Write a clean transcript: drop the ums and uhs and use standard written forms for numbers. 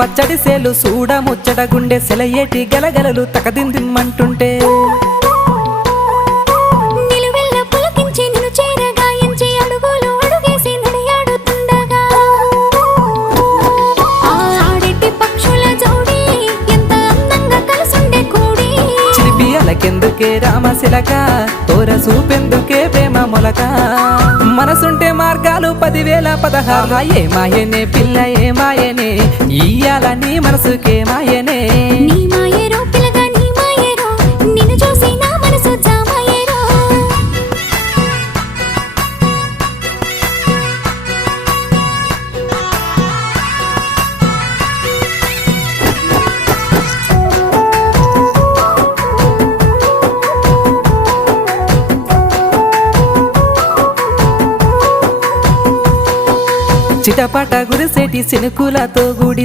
పచ్చడి సేలు సూడ ముచ్చట గుండె సెలయేటి గలగలలు తకదిందిమ్మంటుంటే నిలువెల్ల పులకించి నిన్ను చేరగాయించి అడుగులు అడుగేసి నడియాడుతుండగా ఆడెట్టి పక్షుల జోడి ఎంత అందంగా కలుసుండే కూడి చిలిపియలకెందుకే రామశిలక తోర సూపెందుకే ప్రేమ మొలక మనసుంటే మార్గాలు 10,016 ఏ మాయనే పిల్ల ఏ మాయనే ఇయ్యాల నీ మనసుకే మాయనే నీ మాయేరో పిల్లగా నీ మాయేరో నిన్ను చూసి నా మనసు జామాయేరో చిటపట గురిసేటి సినుకులతో గుడి